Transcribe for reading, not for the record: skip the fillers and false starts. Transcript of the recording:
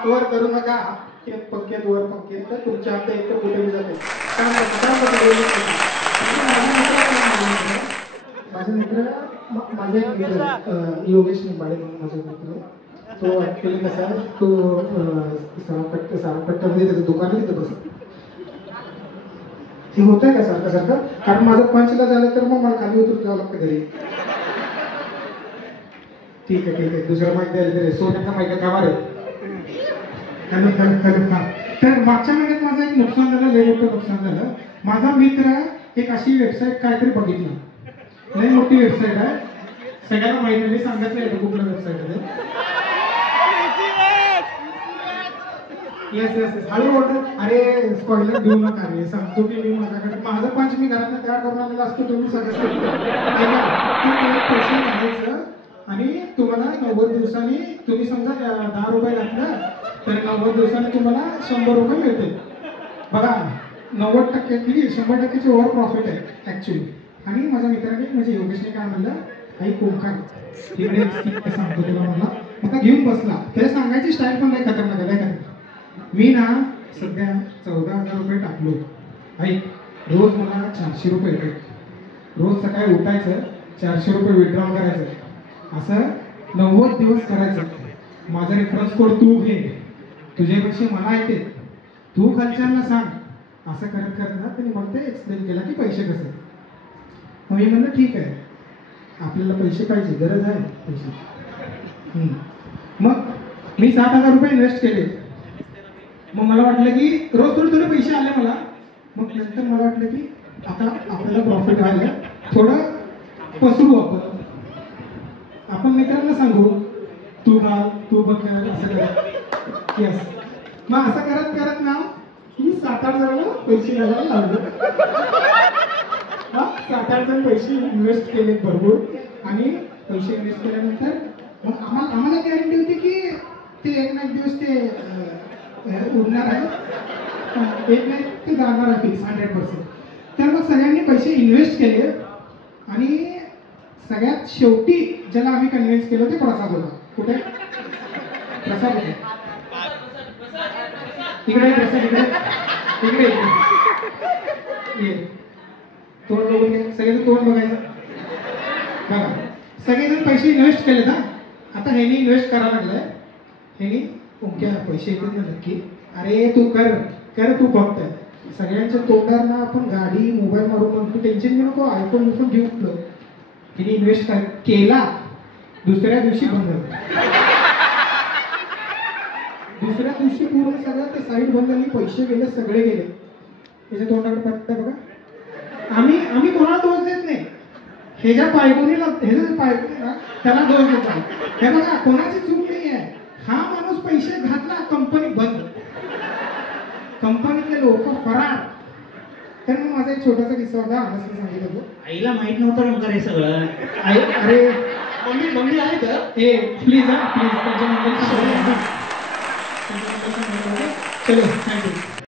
हात वर करू नका. पंख्यात वर पंख्यात तर तुमच्या हात एक तर कुठेही जाते. माझे मित्र माझे एक मित्र योगेश निंबाडे म्हणून माझे मित्र. तो ऍक्च्युली कसा आहे, तो सारपट्ट्यामध्ये त्याचं दुकान आहे तिथं बसतो. हे होतंय का सारखं सारखं? कारण माझं पंचला झालं तर मग मला खाली उतरून जावं लागतं घरी. ठीक आहे दुसरा माहिती द्यायला तरी सोन्याचा माहिती का बरं. हॅलो. तर मागच्या महिन्यात माझं एक नुकसान झालं, लय मोठं नुकसान झालं. माझा मित्र एक अशी वेबसाईट काहीतरी बघितलं, लय मोठी वेबसाईट आहे, सगळ्यांना माहिती नाही, सांगत नाही कुठल्या वेबसाईट आहे. येस हळू ऑर्डर. अरे स्पॉइलर देऊ नका रे, सांगतो की मी माझं पंच मी घरात तयार करून आलेला असतो. तुम्ही सगळं पैसे घालायचं आणि तुम्हाला 90 दिवसांनी, तुम्ही समजा 10 रुपये घातलं तर 90 दिवसांनी तुम्हाला 100 रुपये मिळते. बघा 90% 100%ची ओव्हर प्रॉफिट आहे ऍक्च्युली. आणि माझ्या मित्राने म्हणजे योगेशने काय म्हणलं, काही ओंकार तिकडे सांगतो तुला मला. आता घेऊन बसला. त्याला सांगायची स्टाईल पण नाही खतरनाक आहे का. मी ना सध्या 14,000 रुपये टाकलो. ऐक, रोज मला 400 रुपये येतात. रोज सकाळी उठायचं, 400 रुपये विड्रॉल करायचं, असं 90 दिवस करायचं. माझा रेफरन्स कोड तू घे, तुझे पैसे मला येते, तू खालच्यांना सांग. असं करत करत ना त्यांनी मग ते एक्सप्लेन केला की पैसे कसे. मग मी म्हणलं ठीक आहे, आपल्याला पैसे पाहिजे, गरज आहे पैसे. मग मी 7,000 रुपये इन्व्हेस्ट केले. मग मला वाटलं की रोज थोडे पैसे आले मला. मग नंतर मला वाटलं की आता आपल्याला प्रॉफिट व्हायला थोडं पसरू आपण मित्रांना सांगू, तू घाल, तू बघ, असं कर. येस. मग असं करत करत ना मी 7-8 जणांना पैसे घालायला लावले. 7-8 जण पैसे इन्व्हेस्ट केले भरपूर. आणि पैसे इन्व्हेस्ट केल्यानंतर मग आम्हाला गॅरंटी होती की ते एक ना एक दिवस ते उडणार आहे, एक नाही ते जाणार आहे फिक्स 100%. तर मग सगळ्यांनी पैसे इन्व्हेस्ट केले. आणि सगळ्यात शेवटी ज्याला आम्ही कन्व्हिन्स केलं ते प्रसाद होता. कुठे प्रसाद होते? इकडे प्रसाद, इकडे ये. तोंड बघून घ्या, सगळ्यांचं तोंड बघायचं. बघा सगळेजण पैसे इन्व्हेस्ट केले ना. आता ह्यानी इन्व्हेस्ट करायला लागलाय, ह्यानी तुमच्या पैसे येतील ना नक्की. अरे तू कर तू फक्त. सगळ्यांच्या तोंडांना आपण गाडी मोबाईल मारून म्हणतो टेन्शन घेऊ नको, आयफोन घेऊ कुठलं. तिने इन्व्हेस्ट केला, दुसऱ्या दिवशी बंद झालं. दुसऱ्या दिवशी पूर्ण सगळं ते साईट बंद झाली, पैसे गेले, सगळे गेले. त्याच्या तोंडाकडे पाहता बघा. आम्ही कोणाला दोष देत नाही. ह्याच्या पायगुणीला त्याला दोष देतात. हे बघा कोणाची चूक नाही आहे. हा माणूस पैसे घातला, कंपनी बंद, कंपनीतले लोक फरार. तर मग माझा एक छोटासा किस्सा होता, आनंद सांगितलं होतं. आईला माहित नव्हतं नंतर हे सगळं. अरे मम्मी आहे का? हे प्लीज प्लीज त्यांच्या नंतर चलो थँक्यू.